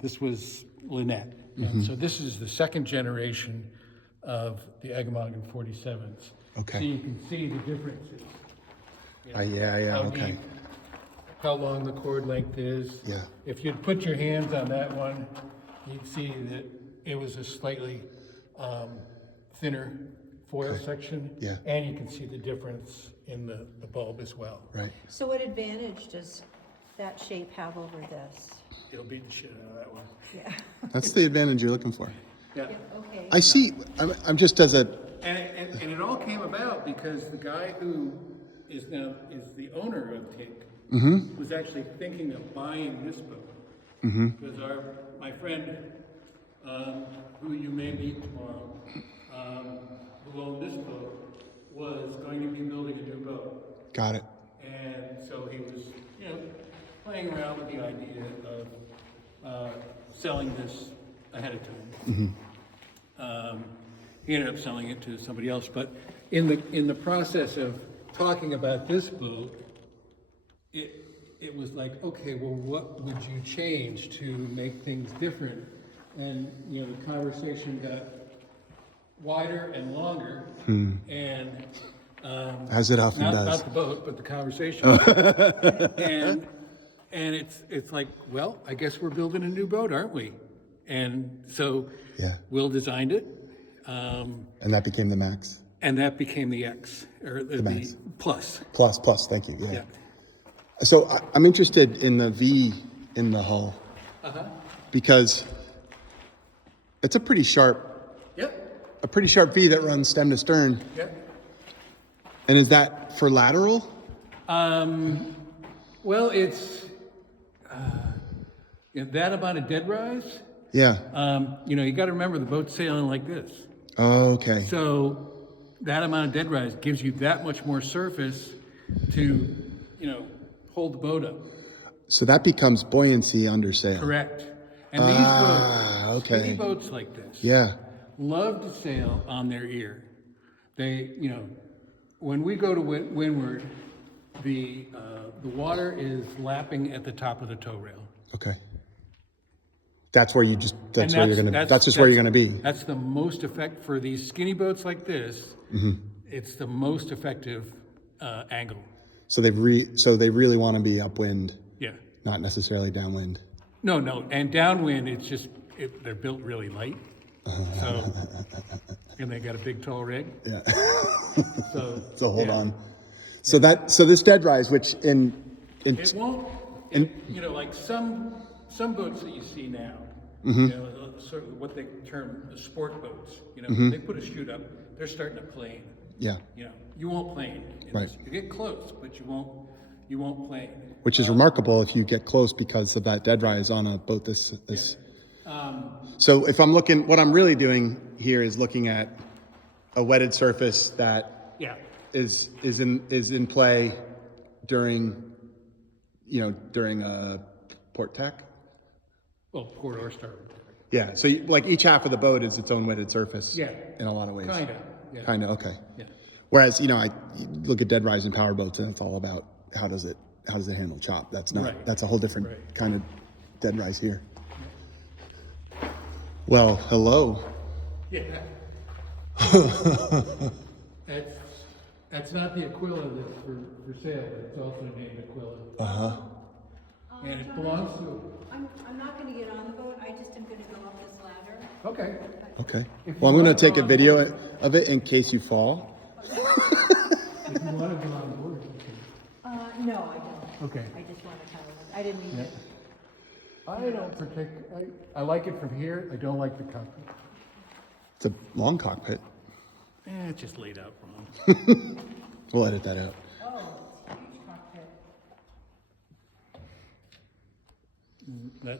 this was Lynette. And so this is the second generation of the Eggemoggin 47s. Okay. So you can see the differences. You know, Yeah, how okay. deep, how long the cord length is. Yeah. If you'd put your hands on that one, you'd see that it was a slightly thinner foil section. Yeah. And you can see the difference in the bulb as well. Right. So what advantage does that shape have over this? It'll beat the shit out of that one. Yeah. That's the advantage you're looking for. Yeah. Okay. I see, I'm just as a, And it all came about because the guy who is the owner of Tink was actually thinking of buying this boat. Because my friend, who you may meet tomorrow, who owned this boat, was going to be building a new boat. got it. And so he was, playing around with the idea of selling this ahead of time. He ended up selling it to somebody else, but in the process of talking about this boat, it was like, okay, well, what would you change to make things different? And the conversation got wider and longer, and As it often not does. about the boat, but the conversation. and it's like, well, I guess we're building a new boat, aren't we? And so Yeah. Will designed it, And that became the Max. and that became the X, or the Max. Plus. Plus, thank you, yeah. Yeah. So I'm interested in the V in the hull. Because it's a pretty sharp V that runs stem to stern. Yep. And is that for lateral? Well, it's that amount of dead rise. Yeah. You got to remember the boat's sailing like this. Okay. So that amount of dead rise gives you that much more surface to, hold the boat up. So that becomes buoyancy under sail. Correct. And these boats, okay. skinny boats like this, Yeah. love to sail on their ear. They, when we go to windward, the water is lapping at the top of the tow rail. Okay. That's where And where you're gonna that's just where you're gonna be. That's the most effect for these skinny boats like this. It's the most effective angle. So they really want to be upwind, Yeah. not necessarily downwind. No, and downwind, it's just they're built really light. So, and they got a big tall rig. Yeah. So So hold on. So this dead rise, which in it won't. Like some boats that you see now, sort of what they term the sport boats. They put a chute up, they're starting to plane. yeah, You won't plane. Right. You get close, but you won't plane. which is remarkable if you get close because of that dead rise on a boat this. So if I'm looking, what I'm really doing here is looking at a wetted surface that Yeah. is in play during a port tack. Well, port or starboard. Yeah. So like each half of the boat is its own wetted surface. Yeah. In a lot of ways. Kinda. Yeah. Kinda. Okay. Yeah. Whereas I look at dead rise and power boats and it's all about how does it handle chop. That's not. Right. That's a whole different Right. kind of dead rise here. Well, hello. Yeah. That's not the Aquila that's for sale, but it's also named Aquila. And it belongs to. I'm not gonna get on the boat, I just am gonna go up this ladder. Okay. Okay. If Well, I'm you going wanna to take go a on video board. of it in case you fall. If you want to go on board. No, I don't. Okay. I just wanna tell them, I didn't mean Yeah. to. I don't I like it from here. I don't like the cockpit. It's a long cockpit. It's just laid out wrong. We'll edit that out. Oh, it's a huge cockpit. That